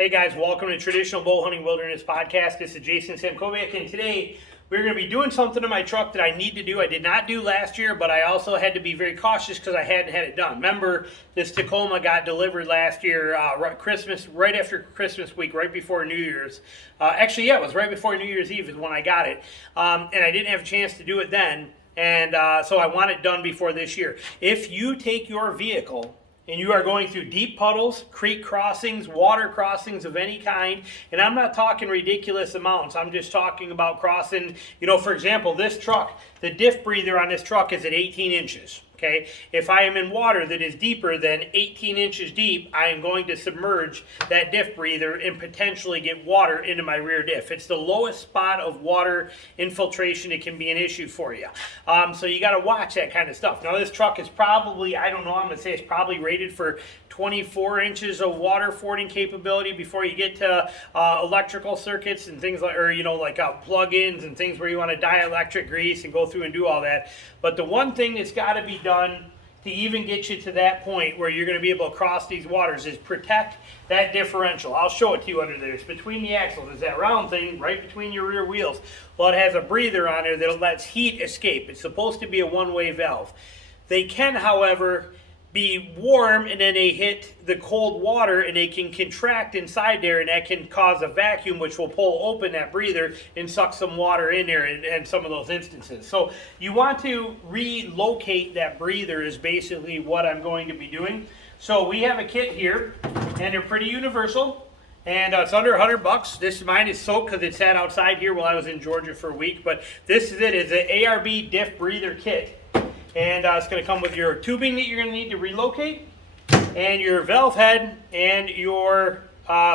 Hey guys, welcome to Traditional Bow Hunting Wilderness Podcast. This is Jason Samkovic, and today we're going to be doing something to my truck that I need to do. I did not do last year, but I also had to be very cautious because I hadn't had it done. Remember, this Tacoma got delivered last year, right after Christmas week, right before New Year's. Actually, yeah, it was right before New Year's Eve is when I got it, and I didn't have a chance to do it then, and so I want it done before this year. If you take your vehicle and you are going through deep puddles, creek crossings, water crossings of any kind, and I'm not talking ridiculous amounts, I'm just talking about crossing, for example, this truck, the Diff Breather on this truck is at 18 inches. Okay, if I am in water that is deeper than 18 inches deep, I am going to submerge that Diff Breather and potentially get water into my rear diff. It's the lowest spot of water infiltration. It can be an issue for you. So you got to watch that kind of stuff. Now this truck is probably, I don't know, I'm going to say it's probably rated for 24 inches of water fording capability before you get to electrical circuits and things like, plug-ins and things where you want to dielectric grease and go through and do all that. But the one thing that's got to be done to even get you to that point where you're going to be able to cross these waters is protect that differential. I'll show it to you under there. It's between the axles. It's that round thing right between your rear wheels. Well, it has a breather on there that lets heat escape. It's supposed to be a one-way valve. They can, however, be warm and then they hit the cold water and they can contract inside there, and that can cause a vacuum which will pull open that breather and suck some water in there in some of those instances. So you want to relocate that breather is basically what I'm going to be doing. So we have a kit here and they're pretty universal. And it's under $100. This mine is soaked because it sat outside here while I was in Georgia for a week. But this is it. It's an ARB Diff Breather Kit. And it's going to come with your tubing that you're going to need to relocate, and your valve head, and your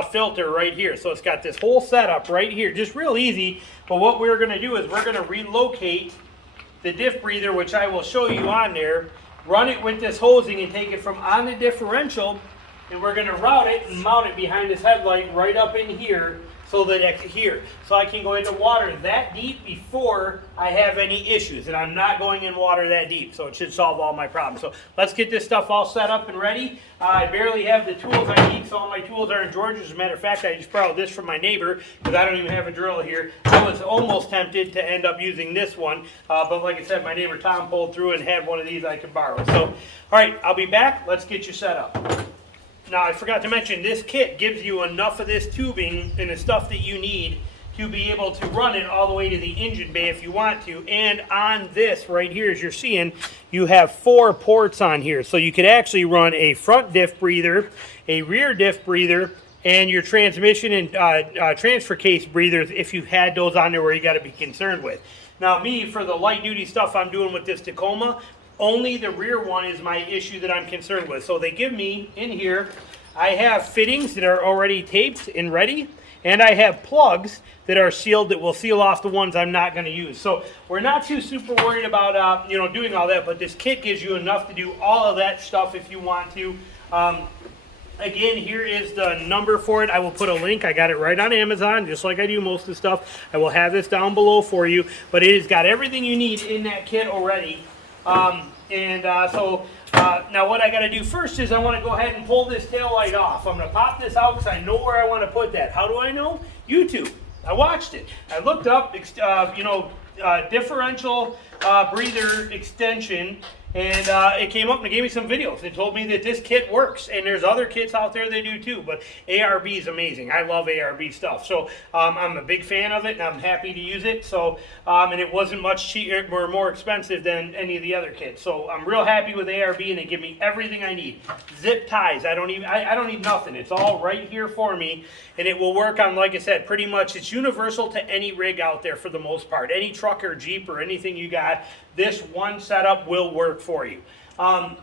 filter right here. So it's got this whole setup right here, just real easy. But what we're going to do is we're going to relocate the diff breather, which I will show you on there, run it with this hosing and take it from on the differential, and we're going to route it and mount it behind this headlight right up in here, so that so I can go into water that deep before I have any issues, and I'm not going in water that deep, so it should solve all my problems. So let's get this stuff all set up and ready. I barely have the tools I need, so all my tools are in Georgia. As a matter of fact, I just borrowed this from my neighbor because I don't even have a drill here. I was almost tempted to end up using this one, but like I said, my neighbor Tom pulled through and had one of these I could borrow. So, all right, I'll be back. Let's get you set up. Now, I forgot to mention, this kit gives you enough of this tubing and the stuff that you need to be able to run it all the way to the engine bay if you want to. And on this right here, as you're seeing, you have 4 ports on here. So you could actually run a front diff breather, a rear diff breather, and your transmission and transfer case breathers if you had those on there where you got to be concerned with. Now, me, for the light duty stuff I'm doing with this Tacoma, only the rear one is my issue that I'm concerned with. So they give me in here, I have fittings that are already taped and ready, and I have plugs that are sealed that will seal off the ones I'm not going to use. So we're not too super worried about doing all that, but this kit gives you enough to do all of that stuff if you want to. Again, here is the number for it. I will put a link. I got it right on Amazon, just like I do most of the stuff. I will have this down below for you, but it has got everything you need in that kit already. Now what I got to do first is I want to go ahead and pull this tail light off. I'm going to pop this out because I know where I want to put that. How do I know? YouTube. I watched it. I looked up, differential breather extension, and it came up and it gave me some videos. It told me that this kit works, and there's other kits out there that do too, but ARB is amazing. I love ARB stuff, so I'm a big fan of it, and I'm happy to use it. So, and it wasn't much cheaper or more expensive than any of the other kits. So I'm real happy with ARB, and they give me everything I need. Zip ties, I don't need nothing. It's all right here for me, and it will work on, like I said, pretty much. It's universal to any rig out there for the most part. Any truck or Jeep or anything you got, this one setup will work for you. And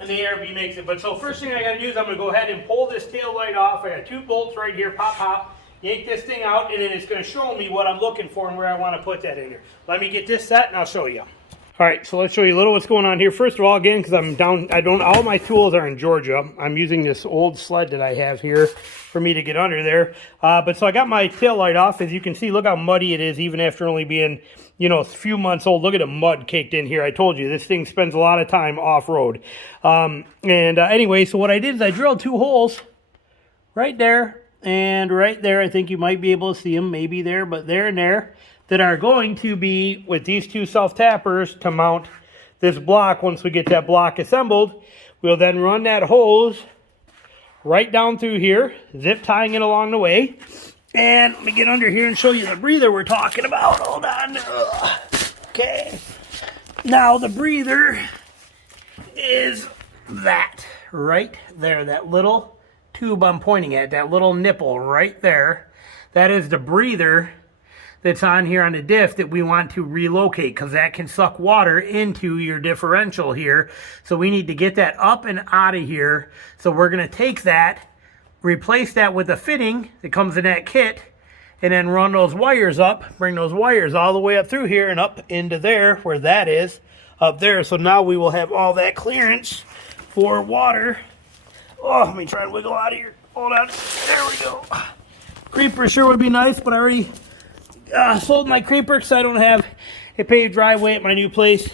the ARB makes it. But so first thing I got to do is I'm going to go ahead and pull this tail light off. I got 2 bolts right here, pop, pop. Yank this thing out, and then it's going to show me what I'm looking for and where I want to put that in here. Let me get this set, and I'll show you. All right, so let's show you a little what's going on here. First of all, again, because I'm down, all my tools are in Georgia. I'm using this old sled that I have here for me to get under there. But so I got my tail light off. As you can see, look how muddy it is, even after only being, a few months old. Look at the mud caked in here. I told you, this thing spends a lot of time off-road. Anyway, so what I did is I drilled 2 holes right there and right there, I think you might be able to see them, maybe there, but there and there, that are going to be with these two self-tappers to mount this block. Once we get that block assembled, we'll then run that hose right down through here, zip tying it along the way. And let me get under here and show you the breather we're talking about. Hold on. Okay. Now the breather is that right there, that little tube I'm pointing at, that little nipple right there. That is the breather that's on here on the diff that we want to relocate, because that can suck water into your differential here. So we need to get that up and out of here. So we're going to take that, replace that with a fitting that comes in that kit, and then run those wires up, bring those wires all the way up through here and up into there where that is up there. So now we will have all that clearance for water. Oh, let me try and wiggle out of here. Hold on. There we go. Creeper sure would be nice, but I already sold my creeper because I don't have a paved driveway at my new place.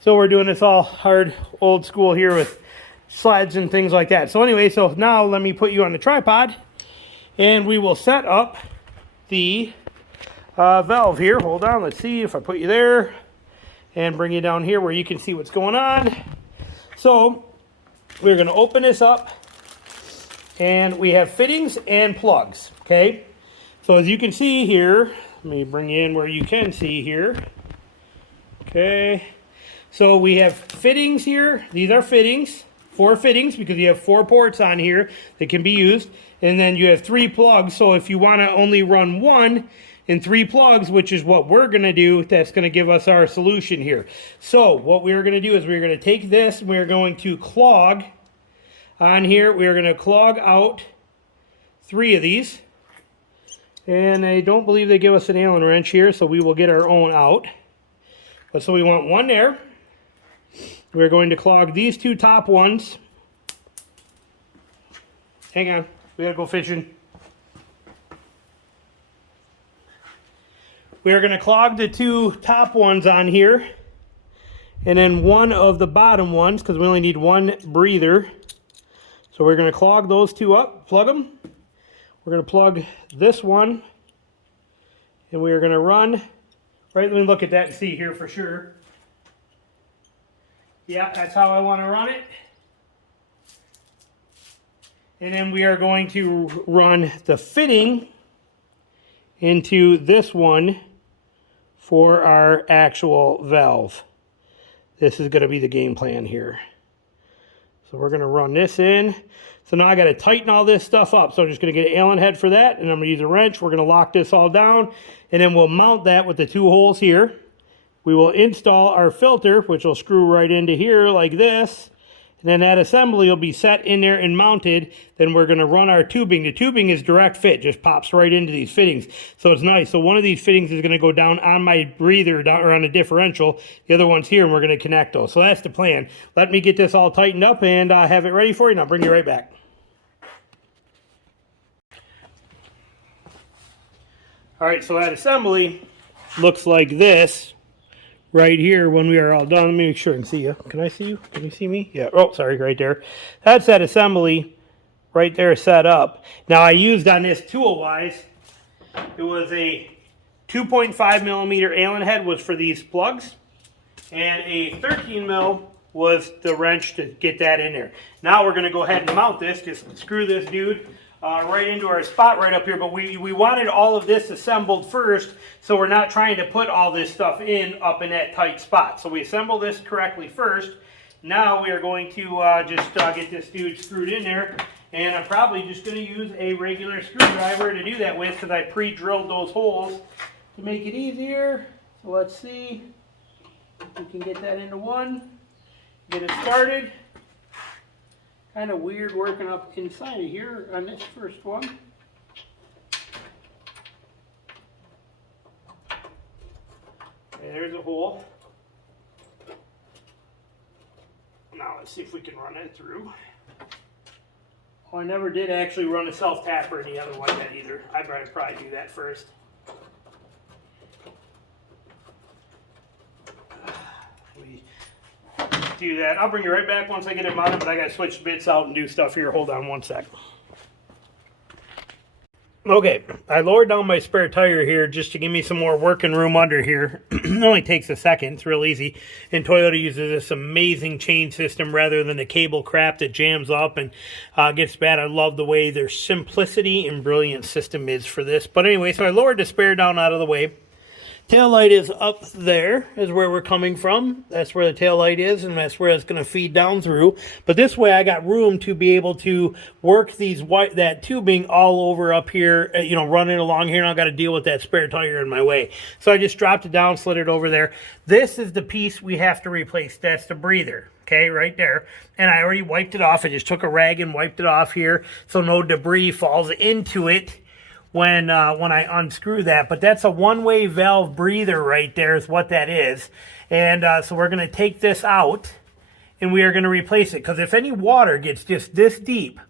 So we're doing this all hard, old school here with sleds and things like that. So anyway, so now let me put you on the tripod and we will set up the valve here. Hold on, let's see if I put you there and bring you down here where you can see what's going on. So we're going to open this up and we have fittings and plugs, okay? So as you can see here, let me bring you in where you can see here. Okay, so we have fittings here. These are fittings, 4 fittings, because you have 4 ports on here that can be used. And then you have 3 plugs. So if you want to only run 1 and 3 plugs, which is what we're going to do, that's going to give us our solution here. So what we're going to do is we're going to take this and we're going to clog on here. We're going to clog out 3 of these. And I don't believe they give us an Allen wrench here, so we will get our own out. But so we want 1 there. We're going to clog these 2 top ones. Hang on, we gotta go fishing. We are gonna clog the 2 top ones on here, and then 1 of the bottom ones, because we only need 1 breather. So we're gonna clog those 2 up, plug them. We're going to plug this one, and we are going to run, right, let me look at that and see here for sure. Yeah, that's how I want to run it. And then we are going to run the fitting into this one for our actual valve. This is going to be the game plan here. So we're going to run this in. So now I got to tighten all this stuff up. So I'm just going to get an Allen head for that, and I'm going to use a wrench. We're going to lock this all down, and then we'll mount that with the 2 holes here. We will install our filter, which will screw right into here like this. And then that assembly will be set in there and mounted. Then we're going to run our tubing. The tubing is direct fit, just pops right into these fittings. So it's nice. So one of these fittings is going to go down on my breather or on the differential. The other one's here, and we're going to connect those. So that's the plan. Let me get this all tightened up and have it ready for you, and I'll bring you right back. All right, so that assembly looks like this right here when we are all done. Let me make sure I can see you. Can I see you? Can you see me? Yeah. Oh, sorry, right there. That's that assembly right there set up. Now, I used on this tool-wise, it was a 2.5 millimeter Allen head was for these plugs, and a 13 mil was the wrench to get that in there. Now we're going to go ahead and mount this. Just screw this dude right into our spot right up here, but we wanted all of this assembled first, so we're not trying to put all this stuff up in that tight spot. So we assemble this correctly first. Now we are going to just get this dude screwed in there, and I'm probably just going to use a regular screwdriver to do that with, because I pre-drilled those holes to make it easier. So let's see if we can get that into one, get it started. Kind of weird working up inside of here on this first one. Okay, there's a hole. Now let's see if we can run it through. Oh, I never did actually run a self-tapper in the other one yet either. I'd probably do that first. Do that. I'll bring you right back once I get it mounted, but I got to switch bits out and do stuff here. Hold on one sec. Okay, I lowered down my spare tire here just to give me some more working room under here. It only takes a second. It's real easy. And Toyota uses this amazing chain system rather than the cable crap that jams up and gets bad. I love the way their simplicity and brilliant system is for this. But anyway, so I lowered the spare down out of the way. Tail light is up there, is where we're coming from. That's where the tail light is, and that's where it's going to feed down through. But this way, I got room to be able to work that tubing all over up here, you know, running along here, and I've got to deal with that spare tire in my way. So I just dropped it down, slid it over there. This is the piece we have to replace. That's the breather, okay, right there. And I already wiped it off. I just took a rag and wiped it off here so no debris falls into it when I unscrew that. But that's a one-way valve breather right there is what that is. And so we're going to take this out and we are going to replace it, because if any water gets just this deep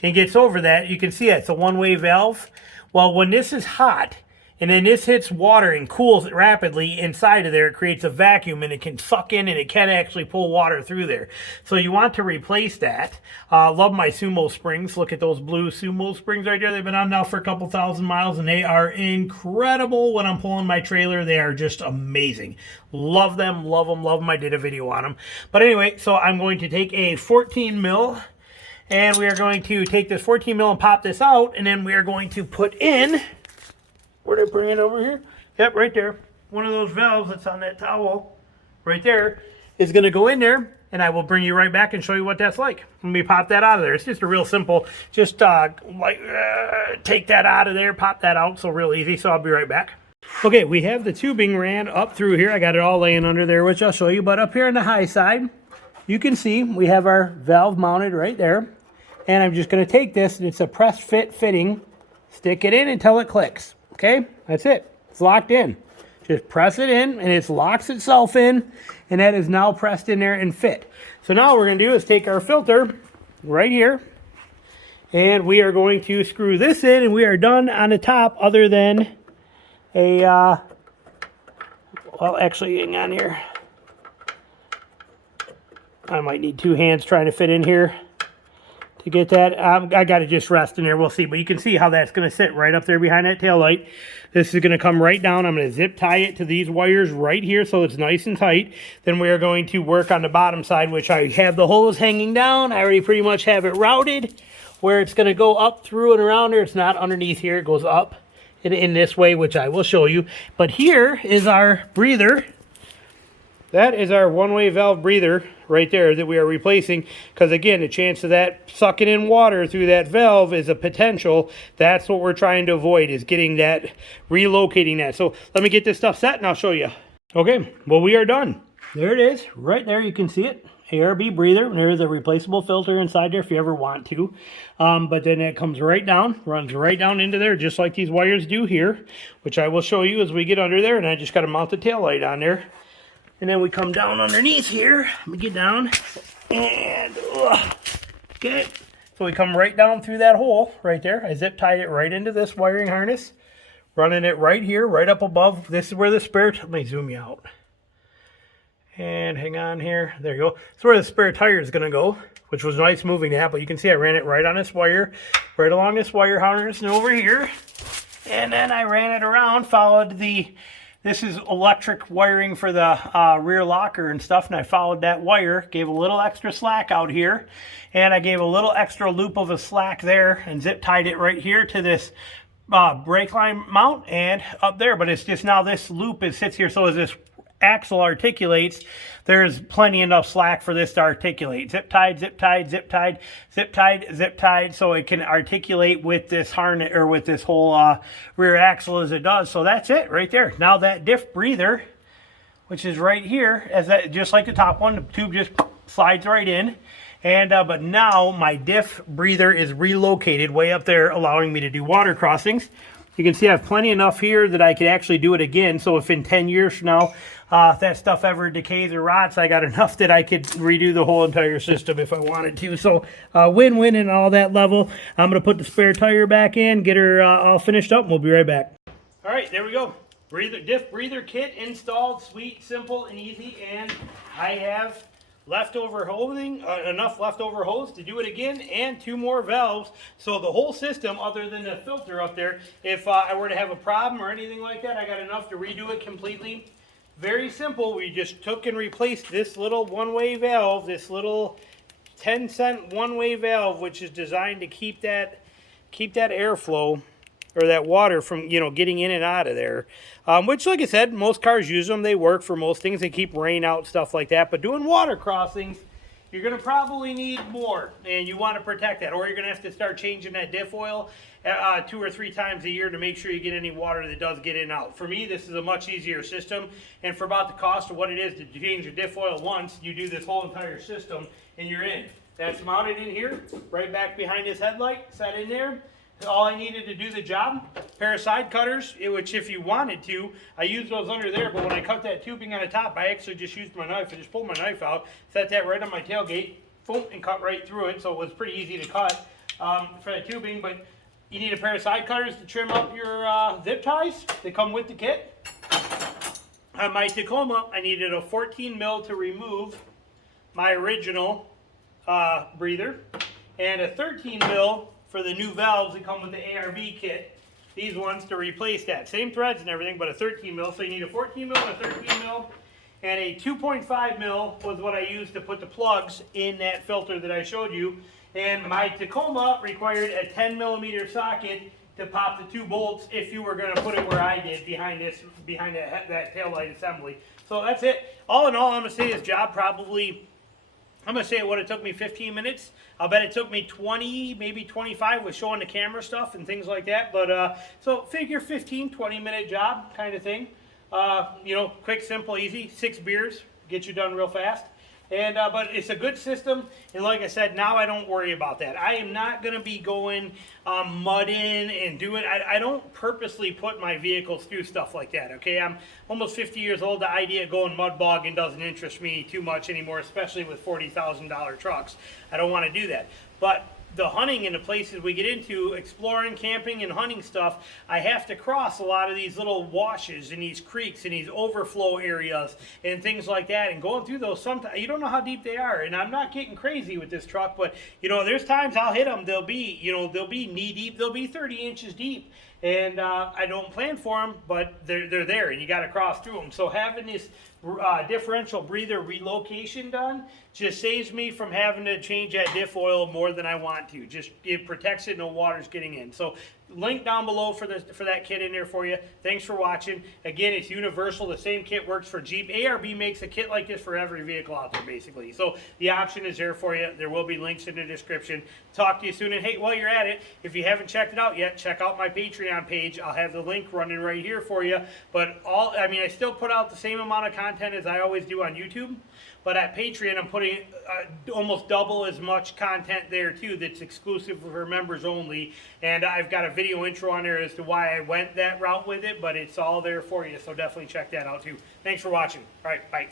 and gets over that, you can see it's a one-way valve. Well, when this is hot and then this hits water and cools rapidly inside of there, it creates a vacuum and it can suck in and it can actually pull water through there. So you want to replace that. Love my Sumo springs. Look at those blue Sumo springs right there. They've been on now for a couple thousand miles and they are incredible when I'm pulling my trailer. They are just amazing. Love them, love them, love them. I did a video on them. But anyway, so I'm going to take a 14 mil and we are going to take this 14 mil and pop this out, and then we are going to put in, where did I bring it over here? Yep, right there. One of those valves that's on that towel right there is going to go in there, and I will bring you right back and show you what that's like. Let me pop that out of there. It's just a real simple, just take that out of there, pop that out, so real easy. So I'll be right back. Okay, we have the tubing ran up through here. I got it all laying under there, which I'll show you. But up here on the high side, you can see we have our valve mounted right there. And I'm just going to take this, and it's a press fit fitting, stick it in until it clicks. Okay, that's it. It's locked in. Just press it in, and it locks itself in, and that is now pressed in there and fit. So now what we're going to do is take our filter right here, and we are going to screw this in, and we are done on the top, other than a, well, actually, hang on here. I might need two hands trying to fit in here to get that. I got to just rest in there. We'll see. But you can see how that's going to sit right up there behind that tail light. This is going to come right down. I'm going to zip tie it to these wires right here so it's nice and tight. Then we are going to work on the bottom side, which I have the hose hanging down. I already pretty much have it routed where it's going to go up through and around there. It's not underneath here. It goes up in this way, which I will show you. But here is our breather. That is our one-way valve breather right there that we are replacing, because again, the chance of that sucking in water through that valve is a potential. That's what we're trying to avoid, is getting that, relocating that. So let me get this stuff set and I'll show you. Okay, well, we are done. There it is, right there, you can see it. ARB breather. There's a replaceable filter inside there if you ever want to. But then it comes right down, runs right down into there, just like these wires do here, which I will show you as we get under there. And I just got to mount the tail light on there. And then we come down underneath here. Let me get down. And, okay. So we come right down through that hole right there. I zip tied it right into this wiring harness. Running it right here, right up above. This is where the spare, let me zoom you out. And hang on here. There you go. That's where the spare tire is going to go, which was nice moving that. But you can see I ran it right on this wire, right along this wire harness and over here. And then I ran it around, followed the, this is electric wiring for the rear locker and stuff, and I followed that wire, gave a little extra slack out here, and I gave a little extra loop of a slack there and zip tied it right here to this brake line mount and up there. But it's just now this loop sits here, so as this axle articulates, there's plenty enough slack for this to articulate. Zip tied, zip tied, zip tied, zip tied, zip tied, so it can articulate with this harness or with this whole rear axle as it does. So that's it right there. Now that diff breather, which is right here, as that, just like the top one, the tube just slides right in. And but now my diff breather is relocated way up there, allowing me to do water crossings. You can see I have plenty enough here that I could actually do it again. So if in 10 years from now, if that stuff ever decays or rots, I got enough that I could redo the whole entire system if I wanted to. So win-win in all that level. I'm going to put the spare tire back in, get her all finished up, and we'll be right back. All right, there we go. Diff Breather Kit installed, sweet, simple, and easy. And I have enough leftover hose to do it again, and 2 more valves. So the whole system, other than the filter up there, if I were to have a problem or anything like that, I got enough to redo it completely. Very simple. We just took and replaced this little one-way valve, this little 10-cent one-way valve, which is designed to keep that airflow or that water from, you know, getting in and out of there. Which, like I said, most cars use them. They work for most things. They keep rain out, stuff like that. But doing water crossings, you're going to probably need more, and you want to protect that. Or you're going to have to start changing that diff oil 2 or 3 times a year to make sure you get any water that does get in and out. For me, this is a much easier system, and for about the cost of what it is to change your diff oil once, you do this whole entire system, and you're in. That's mounted in here, right back behind this headlight, set in there. All I needed to do the job, pair of side cutters, which if you wanted to, I used those under there, but when I cut that tubing on the top, I actually just used my knife. I just pulled my knife out, set that right on my tailgate, boom, and cut right through it, so it was pretty easy to cut for the tubing. But you need a pair of side cutters to trim up your zip ties. They come with the kit. On my Tacoma, I needed a 14 mil to remove my original breather, and a 13 mil for the new valves that come with the ARB kit. These ones to replace that. Same threads and everything, but a 13 mil. So you need a 14 mil and a 13 mil. And a 2.5 mil was what I used to put the plugs in that filter that I showed you. And my Tacoma required a 10 millimeter socket to pop the 2 bolts if you were going to put it where I did, behind that taillight assembly. So that's it. All in all, I'm going to say this job probably, I'm going to say it would have took me 15 minutes. I'll bet it took me 20, maybe 25 with showing the camera stuff and things like that. But so figure 15, 20-minute job kind of thing. You know, quick, simple, easy. 6 beers, get you done real fast. And but it's a good system, and like I said, now I don't worry about that. I am not going to be going mudding and doing. I don't purposely put my vehicles through stuff like that. Okay, I'm almost 50 years old. The idea of going mud bogging doesn't interest me too much anymore, especially with $40,000 trucks. I don't want to do that. But the hunting and the places we get into, exploring, camping, and hunting stuff, I have to cross a lot of these little washes and these creeks and these overflow areas and things like that. And going through those, sometimes you don't know how deep they are. And I'm not getting crazy with this truck, but you know, there's times I'll hit them. They'll be, you know, they'll be knee deep. They'll be 30 inches deep. And I don't plan for them, but they're there, and you got to cross through them. So having this differential breather relocation done just saves me from having to change that diff oil more than I want to. Just it protects it, no water's getting in. So link down below for that kit in there for you. Thanks for watching. Again, it's universal. The same kit works for Jeep. ARB makes a kit like this for every vehicle out there, basically. So the option is there for you. There will be links in the description. Talk to you soon. And hey, while you're at it, if you haven't checked it out yet, check out my Patreon page. I'll have the link running right here for you. But I still put out the same amount of content as I always do on YouTube. But at Patreon, I'm putting almost double as much content there, too, that's exclusive for members only. And I've got a video intro on there as to why I went that route with it, but it's all there for you. So definitely check that out, too. Thanks for watching. All right, bye.